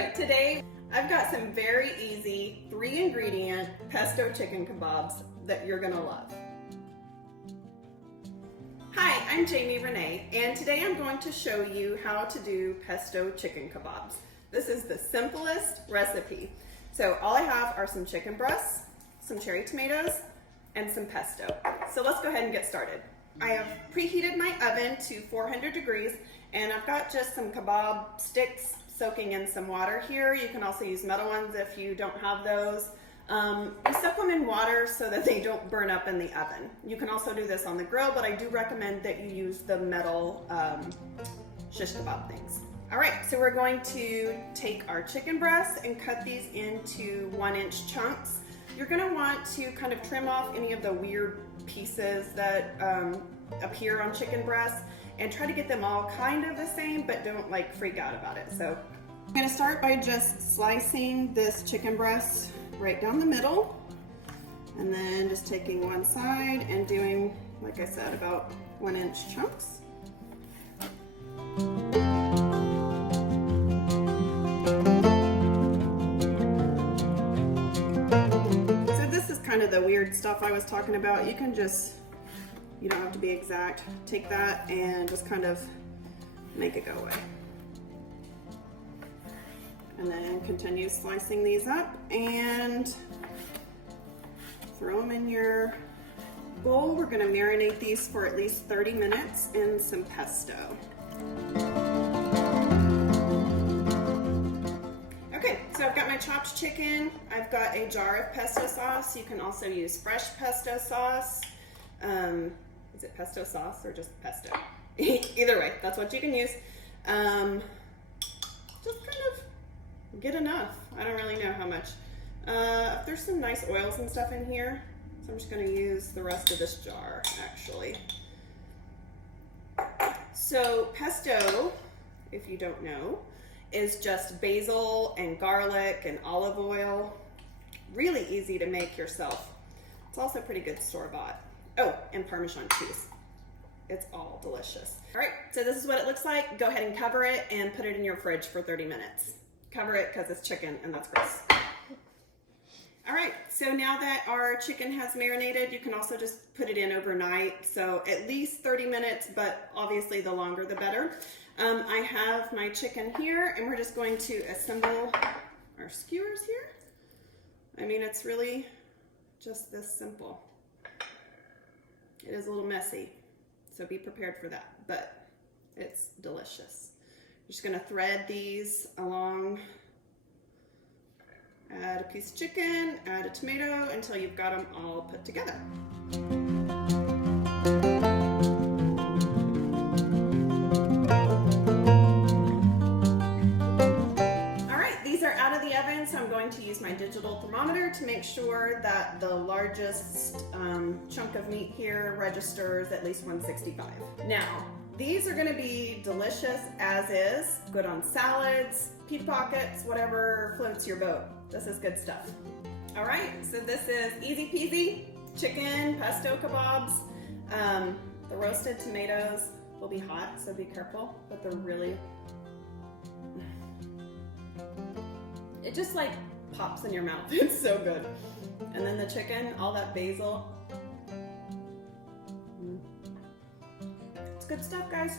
right, today I've got some very easy 3-ingredient pesto chicken kebabs that you're gonna love. Hi, I'm Riene, and today I'm going to show you how to do pesto chicken kebabs. This is the simplest recipe. So all I have are some chicken breasts, some cherry tomatoes, and some pesto. So let's go ahead and get started. I have preheated my oven to 400 degrees, and I've got just some kebab sticks soaking in some water here. You can also use metal ones if you don't have those. You soak them in water so that they don't burn up in the oven. You can also do this on the grill, but I do recommend that you use the metal shish kebab things. All right, so we're going to take our chicken breasts and cut these into 1-inch chunks. You're gonna want to kind of trim off any of the weird pieces that appear on chicken breasts and try to get them all kind of the same, but don't like freak out about it. So I'm gonna start by just slicing this chicken breast right down the middle, and then just taking one side and doing, like I said, about 1-inch chunks. So this is kind of the weird stuff I was talking about. You can just, you don't have to be exact. Take that and just kind of make it go away. And then continue slicing these up and throw them in your bowl. We're gonna marinate these for at least 30 minutes in some pesto. Okay, so I've got my chopped chicken. I've got a jar of pesto sauce. You can also use fresh pesto sauce. Is it pesto sauce or just pesto? Either way, that's what you can use. Just kind of get enough. I don't really know how much. There's some nice oils and stuff in here, so I'm just going to use the rest of this jar, actually. So pesto, if you don't know, is just basil and garlic and olive oil. Really easy to make yourself. It's also pretty good store-bought. Oh, and Parmesan cheese. It's all delicious. All right, so this is what it looks like. Go ahead and cover it and put it in your fridge for 30 minutes. Cover it because it's chicken and that's gross. All right, so now that our chicken has marinated, you can also just put it in overnight. So at least 30 minutes, but obviously the longer the better. I have my chicken here, and we're just going to assemble our skewers here. I mean, it's really just this simple. It is a little messy, so be prepared for that, but it's delicious. You're just gonna thread these along, add a piece of chicken, add a tomato until you've got them all put together. All right, these are out of the oven, so I'm going to use my digital thermometer to make sure that the largest chunk of meat here registers at least 165. Now, these are gonna be delicious as is, good on salads, pita pockets, whatever floats your boat. This is good stuff. All right, so this is easy peasy chicken pesto kebabs. The roasted tomatoes will be hot, so be careful, but they're really, it just like pops in your mouth. It's so good. And then the chicken, all that basil. It's good stuff, guys.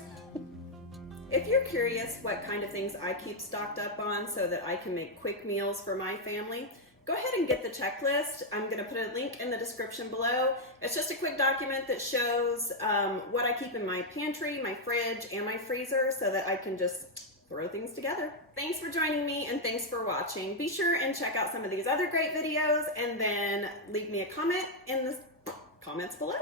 If you're curious what kind of things I keep stocked up on so that I can make quick meals for my family, go ahead and get the checklist. I'm gonna put a link in the description below. It's just a quick document that shows what I keep in my pantry, my fridge, and my freezer so that I can just throw things together. Thanks for joining me, and thanks for watching. Be sure and check out some of these other great videos, and then leave me a comment in the comments below.